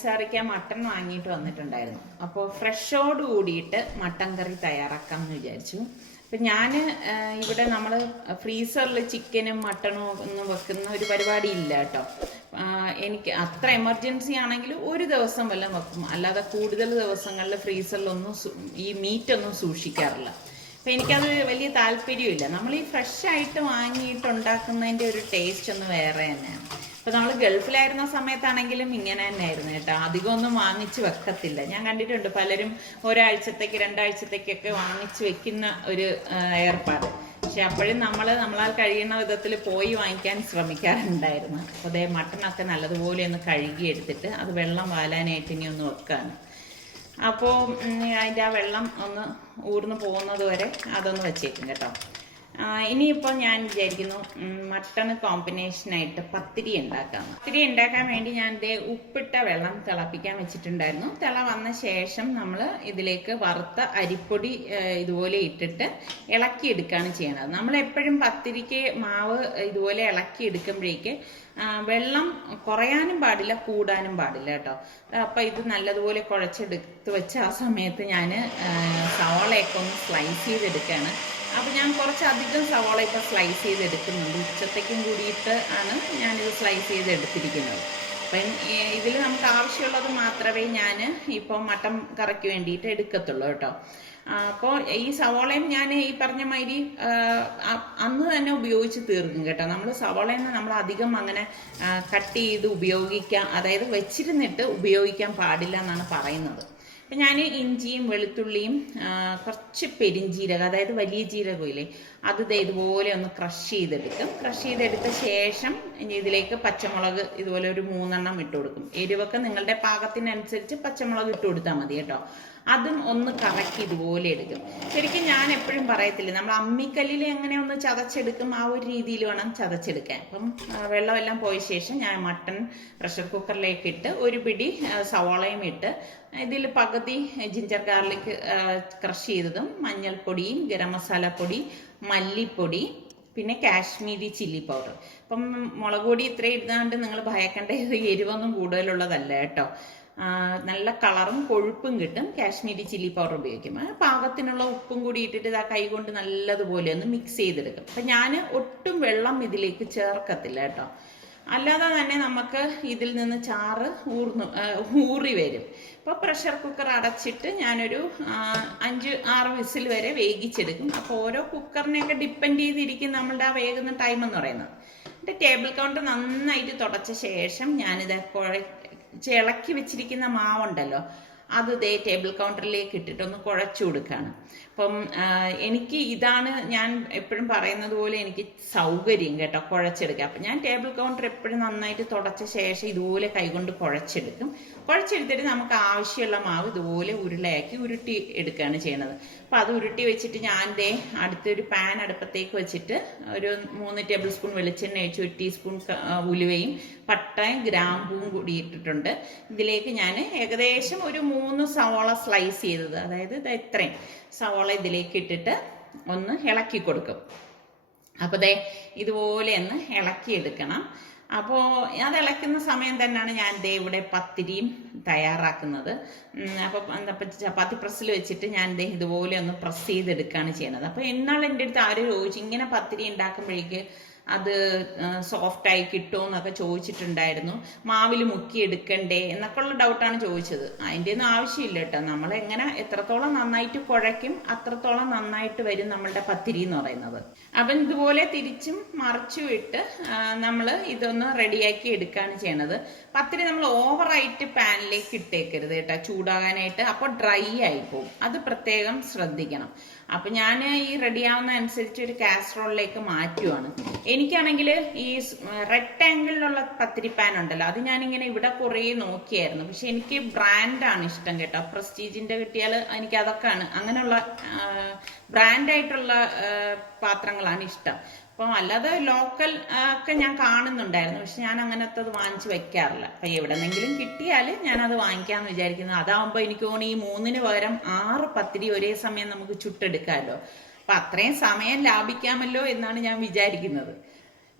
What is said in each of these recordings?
പഞ്ചസാരയ്ക്ക് mutton വാങ്ങിയിട്ട് വന്നിട്ടുണ്ടായിരുന്നു. അപ്പോൾ ഫ്രഷോട് കൂടിയിട്ട് മട്ടൻ കറി തയ്യാറാക്കാമെന്ന് വിചാരിച്ചു. അപ്പം ഞാൻ ഇവിടെ നമ്മൾ ഫ്രീസറിൽ ചിക്കനും മട്ടണും ഒന്നും വെക്കുന്ന ഒരു പരിപാടി ഇല്ല കേട്ടോ. എനിക്ക് അത്ര എമർജൻസി ആണെങ്കിൽ ഒരു ദിവസം വല്ലതും വെക്കും, അല്ലാതെ കൂടുതൽ ദിവസങ്ങളിൽ ഫ്രീസറിലൊന്നും ഈ മീറ്റൊന്നും സൂക്ഷിക്കാറില്ല. അപ്പം എനിക്കത് വലിയ താല്പര്യമില്ല. നമ്മൾ ഈ ഫ്രഷ് ആയിട്ട് വാങ്ങിയിട്ട് ഉണ്ടാക്കുന്നതിൻ്റെ ഒരു ടേസ്റ്റ് ഒന്ന് വേറെ തന്നെയാണ്. അപ്പോൾ നമ്മൾ ഗൾഫിലായിരുന്ന സമയത്താണെങ്കിലും ഇങ്ങനെ തന്നെയായിരുന്നു കേട്ടോ. അധികമൊന്നും വാങ്ങിച്ച് വെക്കത്തില്ല. ഞാൻ കണ്ടിട്ടുണ്ട് പലരും ഒരാഴ്ചത്തേക്ക് 2 ആഴ്ചത്തേക്കൊക്കെ വാങ്ങിച്ച് വെക്കുന്ന ഒരു ഏർപ്പാട്. പക്ഷെ അപ്പോഴും നമ്മളാൽ കഴിയുന്ന വിധത്തിൽ പോയി വാങ്ങിക്കാൻ ശ്രമിക്കാറുണ്ടായിരുന്നു. അപ്പോൾ അതേ മട്ടനൊക്കെ നല്ലതുപോലെ ഒന്ന് കഴുകിയെടുത്തിട്ട് അത് വെള്ളം വാലാനായിട്ട് ഇനി ഒന്ന് വെക്കാണ്. അപ്പോൾ അതിൻ്റെ ആ വെള്ളം ഒന്ന് ഊർന്ന് പോകുന്നത് വരെ അതൊന്ന് വെച്ചേക്കും കേട്ടോ. ഇനിയിപ്പോൾ ഞാൻ വിചാരിക്കുന്നു മട്ടൺ കോമ്പിനേഷനായിട്ട് പത്തിരി ഉണ്ടാക്കാം. പത്തിരി ഉണ്ടാക്കാൻ വേണ്ടി ഞാൻ ഉപ്പിട്ട വെള്ളം തിളപ്പിക്കാൻ വെച്ചിട്ടുണ്ടായിരുന്നു. തിള വന്ന ശേഷം നമ്മൾ ഇതിലേക്ക് വറുത്ത അരിപ്പൊടി ഇതുപോലെ ഇട്ടിട്ട് ഇളക്കിയെടുക്കുകയാണ് ചെയ്യണത്. നമ്മൾ എപ്പോഴും പത്തിരിക്ക് മാവ് ഇതുപോലെ ഇളക്കിയെടുക്കുമ്പോഴേക്ക് വെള്ളം കുറയാനും പാടില്ല, കൂടാനും പാടില്ല കേട്ടോ. അപ്പം ഇത് നല്ലതുപോലെ കുഴച്ചെടുത്ത് വെച്ച് ആ സമയത്ത് ഞാൻ സവാളയൊക്കെ ഒന്ന് സ്ലൈസ് ചെയ്തെടുക്കുകയാണ്. അപ്പോൾ ഞാൻ കുറച്ചധികം സവാള ഇപ്പോൾ സ്ലൈസ് ചെയ്തെടുക്കുന്നുണ്ട്. ഉച്ചത്തേക്കും കൂടിയിട്ട് ആണ് ഞാനിത് സ്ലൈസ് ചെയ്തെടുത്തിരിക്കുന്നത്. അപ്പം ഇതിൽ നമുക്ക് ആവശ്യമുള്ളത് മാത്രമേ ഞാൻ ഇപ്പോൾ മട്ടൻ കറിക്ക് വേണ്ടിയിട്ട് എടുക്കത്തുള്ളൂ കേട്ടോ. അപ്പോൾ ഈ സവാളയും ഞാൻ ഈ പറഞ്ഞ മാതിരി അന്ന് തന്നെ ഉപയോഗിച്ച് തീർക്കും കേട്ടോ. നമ്മൾ സവാളയിൽ നിന്ന് നമ്മൾ അധികം അങ്ങനെ കട്ട് ചെയ്ത് ഉപയോഗിക്കാൻ, അതായത് വെച്ചിരുന്നിട്ട് ഉപയോഗിക്കാൻ പാടില്ല എന്നാണ് പറയുന്നത്. അപ്പം ഞാൻ ഇഞ്ചിയും വെളുത്തുള്ളിയും കുറച്ച് പെരിഞ്ജീരകം, അതായത് വലിയ ജീരകമില്ലേ, അത് ഇതുപോലെ ഒന്ന് ക്രഷ് ചെയ്തെടുക്കും. ക്രഷ് ചെയ്തെടുത്ത ശേഷം ഇതിലേക്ക് പച്ചമുളക് ഇതുപോലെ ഒരു 3 എണ്ണം ഇട്ട് കൊടുക്കും. എരിവൊക്കെ നിങ്ങളുടെ പാകത്തിനനുസരിച്ച് പച്ചമുളക് ഇട്ട് കൊടുത്താൽ മതി കേട്ടോ. അതും ഒന്ന് കറക്കി ഇതുപോലെ എടുക്കും. ശരിക്കും ഞാൻ എപ്പോഴും പറയത്തില്ല, നമ്മൾ അമ്മിക്കല്ലിൽ എങ്ങനെ ഒന്ന് ചതച്ചെടുക്കും ആ ഒരു രീതിയിൽ വേണം ചതച്ചെടുക്കാൻ. അപ്പം വെള്ളമെല്ലാം പോയ ശേഷം ഞാൻ മട്ടൺ പ്രഷർ കുക്കറിലേക്ക് ഇട്ട് ഒരു പിടി സവാളയും ഇട്ട് ഇതിൽ പകുതി ജിഞ്ചർ ഗാർലിക് ക്രഷ് ചെയ്തതും മഞ്ഞൾപ്പൊടിയും ഗരം മസാല പൊടി, മല്ലിപ്പൊടി, പിന്നെ കാശ്മീരി ചില്ലി പൗഡർ. അപ്പം മുളക് പൊടി ഇത്രയും ഇടുന്നാണ്ട് നിങ്ങൾ ഭയക്കേണ്ട, എരിവൊന്നും കൂടുതലുള്ളതല്ല കേട്ടോ. നല്ല കളറും കൊഴുപ്പും കിട്ടും കാശ്മീരി ചില്ലി പൗഡർ ഉപയോഗിക്കും. പാകത്തിനുള്ള ഉപ്പും കൂടി ഇട്ടിട്ട് ആ കൈ കൊണ്ട് നല്ലതുപോലെ ഒന്ന് മിക്സ് ചെയ്തെടുക്കും. അപ്പം ഞാൻ ഒട്ടും വെള്ളം ഇതിലേക്ക് ചേർക്കത്തില്ല കേട്ടോ. അല്ലാതെ തന്നെ നമുക്ക് ഇതിൽ നിന്ന് ചാറ് ഊറി വരും. അപ്പോൾ പ്രഷർ കുക്കർ അടച്ചിട്ട് ഞാനൊരു 5-6 വിസിൽ വരെ വേവിച്ചെടുക്കും. അപ്പോൾ ഓരോ കുക്കറിനെയൊക്കെ ഡിപ്പെൻഡ് ചെയ്തിരിക്കും നമ്മളുടെ ആ വേകുന്ന ടൈം എന്ന് പറയുന്നത്. എൻ്റെ ടേബിൾ കൗണ്ടർ നന്നായിട്ട് തുടച്ച ശേഷം ഞാനിത് ഇളക്കി വെച്ചിരിക്കുന്ന മാവുണ്ടല്ലോ, അത് ടേബിൾ കൗണ്ടറിലേക്ക് ഇട്ടിട്ടൊന്ന് കുഴച്ചു കൊടുക്കുകയാണ്. അപ്പം എനിക്ക് ഇതാണ് ഞാൻ എപ്പോഴും പറയുന്നത് പോലെ എനിക്ക് സൗകര്യം കേട്ടോ കുഴച്ചെടുക്കുക. അപ്പം ഞാൻ ടേബിൾ കൗണ്ടർ എപ്പോഴും നന്നായിട്ട് തുടച്ച ശേഷം ഇതുപോലെ കൈകൊണ്ട് കുഴച്ചെടുക്കും. കുഴച്ചെടുത്തിട്ട് നമുക്ക് ആവശ്യമുള്ള മാവ് ഇതുപോലെ ഉരുളയാക്കി ഉരുട്ടി എടുക്കുകയാണ് ചെയ്യണത്. അപ്പം അത് ഉരുട്ടി വെച്ചിട്ട് ഞാൻ അടുത്തൊരു പാൻ അടുപ്പത്തേക്ക് വെച്ചിട്ട് ഒരു 3 ടേബിൾ സ്പൂൺ വെളിച്ചെണ്ണ ഒഴിച്ച് 1 ടീസ്പൂൺ ഉലുവയും പട്ടയും ഗ്രാമ്പൂവും കൂടി ഇട്ടിട്ടുണ്ട്. ഇതിലേക്ക് ഞാൻ ഏകദേശം ഒരു 3 സവാള സ്ലൈസ് ചെയ്തത്, അതായത് ഇത്രയും സവാള ഇതിലേക്ക് ഇട്ടിട്ട് ഒന്ന് ഇളക്കി കൊടുക്കും. അപ്പോൾ ഇതുപോലെ ഒന്ന് ഇളക്കിയെടുക്കണം. അപ്പോൾ അത് ഇളക്കുന്ന സമയം തന്നെയാണ് ഞാൻ ഇവിടെ പത്തിരിയും തയ്യാറാക്കുന്നത്. അപ്പോൾ ചപ്പാത്തി പ്രസ്സിൽ വെച്ചിട്ട് ഞാൻ ഇതുപോലെ ഒന്ന് പ്രസ് ചെയ്തെടുക്കുകയാണ് ചെയ്യുന്നത്. അപ്പോൾ എന്നാൽ എൻ്റെ അടുത്ത് ആരും ചോദിച്ചു, ഇങ്ങനെ പത്തിരി ഉണ്ടാക്കുമ്പോഴേക്ക് അത് സോഫ്റ്റായി കിട്ടുമോ എന്നൊക്കെ ചോദിച്ചിട്ടുണ്ടായിരുന്നു. മാവിൽ മുക്കി എടുക്കണ്ടേ എന്നൊക്കെ ഉള്ള ഡൗട്ടാണ് ചോദിച്ചത്. അതിൻ്റെ ഒന്നും ആവശ്യമില്ല കേട്ടോ. നമ്മളെങ്ങനെ എത്രത്തോളം നന്നായിട്ട് കുഴയ്ക്കും അത്രത്തോളം നന്നായിട്ട് വരും നമ്മളുടെ പത്തിരി എന്ന് പറയുന്നത്. അപ്പം ഇതുപോലെ തിരിച്ചും മറിച്ചും ഇട്ട് നമ്മൾ ഇതൊന്ന് റെഡിയാക്കി എടുക്കുകയാണ് ചെയ്യണത്. പത്തിരി നമ്മൾ ഓവറായിട്ട് പാനിലേക്ക് ഇട്ടേക്കരുത് കേട്ടോ, ചൂടാകാനായിട്ട്. അപ്പോൾ ഡ്രൈ ആയി പോകും. അത് പ്രത്യേകം ശ്രദ്ധിക്കണം. അപ്പം ഞാൻ ഈ റെഡിയാവുന്ന അനുസരിച്ച് ഒരു കാസറോളിലേക്ക് മാറ്റുവാണ്. എനിക്കാണെങ്കിൽ ഈ റെക്ടാങ്കിളിലുള്ള പത്തിരി പാൻ ഉണ്ടല്ലോ, അത് ഞാനിങ്ങനെ ഇവിടെ കുറേ നോക്കിയായിരുന്നു. പക്ഷെ എനിക്ക് ബ്രാൻഡാണ് ഇഷ്ടം കേട്ടോ. പ്രസ്റ്റീജിൻ്റെ കിട്ടിയാൽ എനിക്ക് അതൊക്കെയാണ്, അങ്ങനെയുള്ള ബ്രാൻഡായിട്ടുള്ള പാത്രങ്ങളാണ് ഇഷ്ടം. അപ്പം അല്ലാതെ ലോക്കൽ ഒക്കെ ഞാൻ കാണുന്നുണ്ടായിരുന്നു, പക്ഷെ ഞാൻ അങ്ങനത്തത് വാങ്ങിച്ച് വെക്കാറില്ല. അപ്പം എവിടെന്നെങ്കിലും കിട്ടിയാൽ ഞാനത് വാങ്ങിക്കാമെന്ന് വിചാരിക്കുന്നു. അതാവുമ്പോൾ എനിക്ക് തോന്നുന്നു ഈ 3-ന് പകരം 6 പത്തിരി ഒരേ സമയം നമുക്ക് ചുട്ടെടുക്കാമല്ലോ. അപ്പം അത്രയും സമയം ലാഭിക്കാമല്ലോ എന്നാണ് ഞാൻ വിചാരിക്കുന്നത്.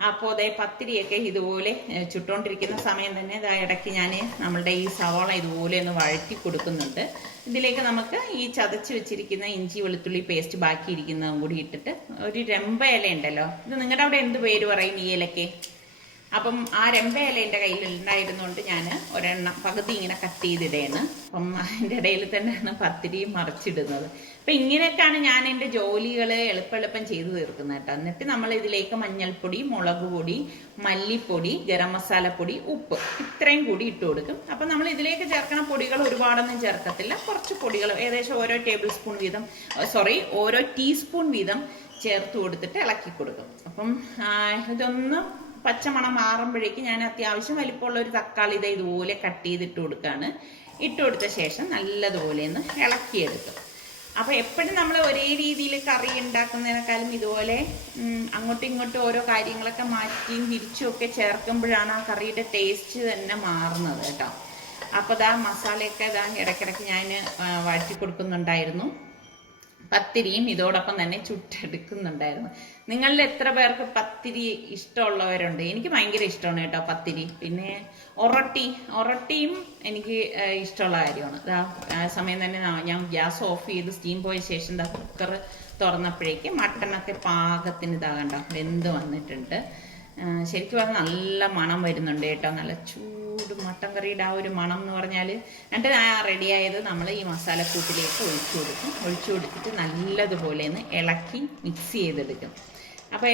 അപ്പോൾ അതേ പത്തിരിയൊക്കെ ഇതുപോലെ ചുട്ടുകൊണ്ടിരിക്കുന്ന സമയം തന്നെ ഇടയ്ക്ക് ഞാൻ നമ്മളുടെ ഈ സവാള ഇതുപോലെ ഒന്ന് വഴറ്റി കൊടുക്കുന്നുണ്ട്. ഇതിലേക്ക് നമുക്ക് ഈ ചതച്ച് വെച്ചിരിക്കുന്ന ഇഞ്ചി വെളുത്തുള്ളി പേസ്റ്റ് ബാക്കിയിരിക്കുന്നതും കൂടി ഇട്ടിട്ട് ഒരു രമ്പ ഇല ഉണ്ടല്ലോ, ഇത് നിങ്ങളുടെ അവിടെ എന്ത് പേര് പറയും ഈ ഇലയ്ക്ക്? അപ്പം ആ രമ്പ ഇല എൻ്റെ കയ്യിൽ ഉണ്ടായിരുന്നുകൊണ്ട് ഞാൻ ഒരെണ്ണം പകുതി ഇങ്ങനെ കട്ട് ചെയ്തിടയാണ്. അപ്പം അതിൻ്റെ ഇടയിൽ തന്നെയാണ് പത്തിരിയും മറിച്ചിടുന്നത്. അപ്പം ഇങ്ങനെയൊക്കെയാണ് ഞാൻ എൻ്റെ ജോലികൾ എളുപ്പം ചെയ്തു തീർക്കുന്നത് കേട്ടോ. എന്നിട്ട് നമ്മൾ ഇതിലേക്ക് മഞ്ഞൾപ്പൊടി, മുളക് പൊടി, മല്ലിപ്പൊടി, ഗരം മസാലപ്പൊടി, ഉപ്പ് ഇത്രയും കൂടി ഇട്ട് കൊടുക്കും. അപ്പം നമ്മൾ ഇതിലേക്ക് ചേർക്കുന്ന പൊടികൾ ഒരുപാടൊന്നും ചേർക്കത്തില്ല, കുറച്ച് പൊടികൾ ഏകദേശം ഓരോ ടീസ്പൂൺ വീതം ചേർത്ത് കൊടുത്തിട്ട് ഇളക്കി കൊടുക്കും. അപ്പം ഇതൊന്ന് പച്ചമണം മാറുമ്പോഴേക്ക് ഞാൻ അത്യാവശ്യം വലിപ്പമുള്ള ഒരു തക്കാളി ഇതുപോലെ കട്ട് ചെയ്തിട്ട് കൊടുക്കുകയാണ്. ഇട്ട് കൊടുത്ത ശേഷം നല്ലതുപോലെ ഒന്ന് ഇളക്കിയെടുക്കും. അപ്പോൾ എപ്പോഴും നമ്മൾ ഒരേ രീതിയിൽ കറി ഉണ്ടാക്കുന്നതിനേക്കാളും ഇതുപോലെ അങ്ങോട്ടും ഇങ്ങോട്ടും ഓരോ കാര്യങ്ങളൊക്കെ മാറ്റിയും തിരിച്ചും ഒക്കെ ചേർക്കുമ്പോഴാണ് ആ കറിയുടെ ടേസ്റ്റ് തന്നെ മാറുന്നത് കേട്ടോ. അപ്പോൾ മസാലയൊക്കെ ഇടയ്ക്കിടയ്ക്ക് ഞാൻ വഴറ്റി കൊടുക്കുന്നുണ്ടായിരുന്നു. പത്തിരിയും ഇതോടൊപ്പം തന്നെ ചുട്ടെടുക്കുന്നുണ്ടായിരുന്നു. നിങ്ങളിൽ എത്ര പേർക്ക് പത്തിരി ഇഷ്ടമുള്ളവരുണ്ട്? എനിക്ക് ഭയങ്കര ഇഷ്ടമാണ് കേട്ടോ പത്തിരി. പിന്നെ ഒറട്ടിയും എനിക്ക് ഇഷ്ടമുള്ള കാര്യമാണ്. ആ സമയം തന്നെ ഞാൻ ഗ്യാസ് ഓഫ് ചെയ്ത് സ്റ്റീം പോയ ശേഷം കുക്കർ തുറന്നപ്പോഴേക്ക് മട്ടനൊക്കെ പാകത്തിന് കണ്ടോ വെന്ത് വന്നിട്ടുണ്ട്. ശരിക്കും പറഞ്ഞാൽ നല്ല മണം വരുന്നുണ്ട് കേട്ടോ, നല്ല ചൂട് മട്ടൻ കറിയുടെ ആ ഒരു മണം എന്ന് പറഞ്ഞാൽ. എന്നിട്ട് റെഡിയായത് നമ്മൾ ഈ മസാലക്കൂട്ടിലേക്ക് ഒഴിച്ചു കൊടുത്തിട്ട് നല്ലതുപോലെ ഒന്ന് ഇളക്കി മിക്സ് ചെയ്തെടുക്കും. അപ്പോൾ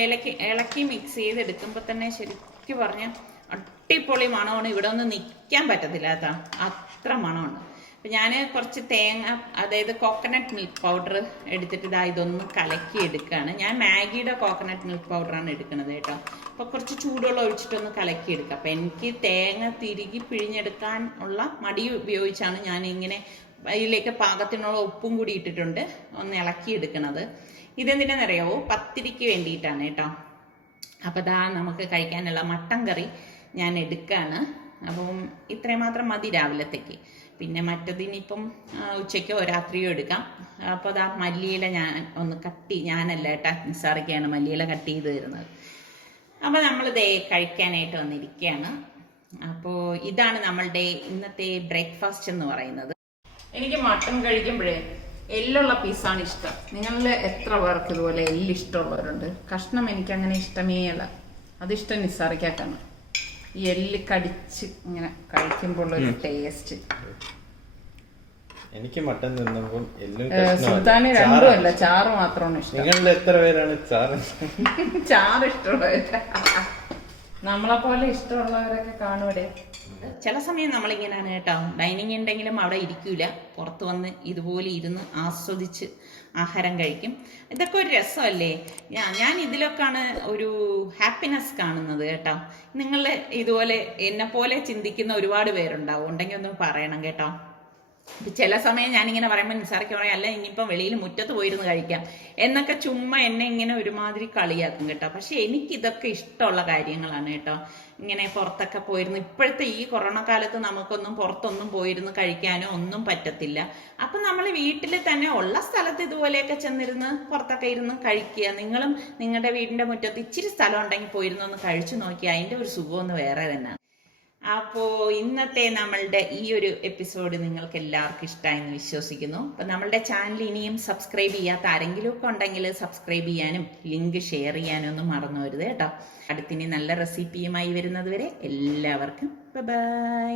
ഇളക്കി മിക്സ് ചെയ്തെടുക്കുമ്പോൾ തന്നെ ശരിക്കും പറഞ്ഞാൽ അടിപൊളി മണമാണ്. ഇവിടെ ഒന്നും നിൽക്കാൻ പറ്റത്തില്ല കേട്ടോ, അത്ര മണമാണ്. അപ്പം ഞാൻ കുറച്ച് തേങ്ങ, അതായത് കോക്കനട്ട് മിൽക്ക് പൗഡർ എടുത്തിട്ട് ഇതൊന്ന് കലക്കി എടുക്കുകയാണ്. ഞാൻ മാഗിയുടെ കോക്കനട്ട് മിൽക്ക് പൗഡറാണ് എടുക്കുന്നത് കേട്ടോ. അപ്പോൾ കുറച്ച് ചൂടുവെള്ളം ഒഴിച്ചിട്ടൊന്ന് കലക്കി എടുക്കുക. അപ്പം എനിക്ക് തേങ്ങ തിരികി പിഴിഞ്ഞെടുക്കാൻ ഉള്ള മടി ഉപയോഗിച്ചാണ് ഞാൻ ഇങ്ങനെ അതിലേക്ക് പാകത്തിനുള്ള ഉപ്പും കൂടി ഇട്ടിട്ടുണ്ട് ഒന്ന് ഇളക്കി എടുക്കുന്നത്. ഇതെന്തിനാണെന്നറിയാവോ? പത്തിരിക്ക് വേണ്ടിയിട്ടാണ് കേട്ടോ. അപ്പോൾ നമുക്ക് കഴിക്കാനുള്ള മട്ടൻ കറി ഞാൻ എടുക്കുകയാണ്. അപ്പം ഇത്രയും മാത്രം മതി രാവിലത്തേക്ക്. പിന്നെ മറ്റതിനിപ്പം ഉച്ചയ്ക്കോ രാത്രിയോ എടുക്കാം. അപ്പോൾ മല്ലിയില ഞാൻ ഒന്ന് ഞാനല്ല കേട്ടോ, നിസാറിക്കാണ് മല്ലിയില കട്ട് ചെയ്ത് തരുന്നത്. അപ്പോൾ നമ്മളിത് കഴിക്കാനായിട്ട് വന്നിരിക്കുകയാണ്. അപ്പോൾ ഇതാണ് നമ്മളുടെ ഇന്നത്തെ ബ്രേക്ക്ഫാസ്റ്റ് എന്ന് പറയുന്നത്. എനിക്ക് മട്ടൺ കഴിക്കുമ്പോഴേ എല്ലുള്ള പീസാണ് ഇഷ്ടം. നിങ്ങളിൽ എത്ര പേർക്ക് ഇതുപോലെ എല്ല് ഇഷ്ടമുള്ളവരുണ്ട്? കഷ്ണം എനിക്കങ്ങനെ ഇഷ്ടമേ അല്ല, അതിഷ്ടം നിസാറിക്കാക്കാണ്. ഈ എല്ല് കടിച്ച് ഇങ്ങനെ കഴിക്കുമ്പോൾ ഒരു ടേസ്റ്റ്. എനിക്ക് മട്ടൻ തിന്നുമ്പോൾ സുൽത്താന് രണ്ടുമല്ല, ചാറ് മാത്രമാണ് ഇഷ്ടം. നിങ്ങളിൽ എത്ര പേരാണ് ചാറ് ഇഷ്ടമുള്ളവര്? നമ്മളെ പോലെ ഇഷ്ടമുള്ളവരൊക്കെ കാണൂടെ. ചില സമയം നമ്മളിങ്ങനെയാണ് കേട്ടോ, ഡൈനിങ് ഉണ്ടെങ്കിലും അവിടെ ഇരിക്കൂല, പുറത്ത് വന്ന് ഇതുപോലെ ഇരുന്ന് ആസ്വദിച്ച് ആഹാരം കഴിക്കും. ഇതൊക്കെ ഒരു രസമല്ലേ? ഞാൻ ഇതിലൊക്കെയാണ് ഒരു ഹാപ്പിനെസ് കാണുന്നത് കേട്ടോ. നിങ്ങൾ ഇതുപോലെ എന്നെ പോലെ ചിന്തിക്കുന്ന ഒരുപാട് പേരുണ്ടാവും, ഉണ്ടെങ്കിൽ ഒന്ന് പറയണം കേട്ടോ. ചില സമയം ഞാനിങ്ങനെ പറയുമ്പോൾ നിസാറിക്ക് പറയാം, അല്ല ഇനിയിപ്പം വെളിയിൽ മുറ്റത്ത് പോയിരുന്ന് കഴിക്കാം എന്നൊക്കെ ചുമ്മാ എന്നെ ഇങ്ങനെ ഒരുമാതിരി കളിയാക്കും കേട്ടോ. പക്ഷെ എനിക്കിതൊക്കെ ഇഷ്ടമുള്ള കാര്യങ്ങളാണ് കേട്ടോ. ഇങ്ങനെ പുറത്തൊക്കെ പോയിരുന്ന്, ഇപ്പോഴത്തെ ഈ കൊറോണ കാലത്ത് നമുക്കൊന്നും പുറത്തൊന്നും പോയിരുന്ന് കഴിക്കാനോ ഒന്നും പറ്റത്തില്ല. അപ്പം നമ്മൾ വീട്ടിൽ തന്നെ ഉള്ള സ്ഥലത്ത് ഇതുപോലെയൊക്കെ ചെന്നിരുന്ന് പുറത്തൊക്കെ ഇരുന്ന് കഴിക്കുക. നിങ്ങളും നിങ്ങളുടെ വീടിൻ്റെ മുറ്റത്ത് ഇച്ചിരി സ്ഥലം ഉണ്ടെങ്കിൽ പോയിരുന്ന് ഒന്ന് കഴിച്ചു നോക്കിയാൽ അതിൻ്റെ ഒരു സുഖമൊന്ന് വേറെ തന്നെ. അപ്പോൾ ഇന്നത്തെ നമ്മളുടെ ഈ ഒരു എപ്പിസോഡ് നിങ്ങൾക്ക് എല്ലാവർക്കും ഇഷ്ടമായെന്ന് വിശ്വസിക്കുന്നു. അപ്പം നമ്മളുടെ ചാനൽ ഇനിയും സബ്സ്ക്രൈബ് ചെയ്യാത്ത ആരെങ്കിലും ഒക്കെ ഉണ്ടെങ്കിൽ സബ്സ്ക്രൈബ് ചെയ്യാനും ലിങ്ക് ഷെയർ ചെയ്യാനും ഒന്നും മറന്നു വരുത് കേട്ടോ. അടുത്തിനി നല്ല റെസിപ്പിയുമായി വരുന്നത് വരെ എല്ലാവർക്കും ബൈ.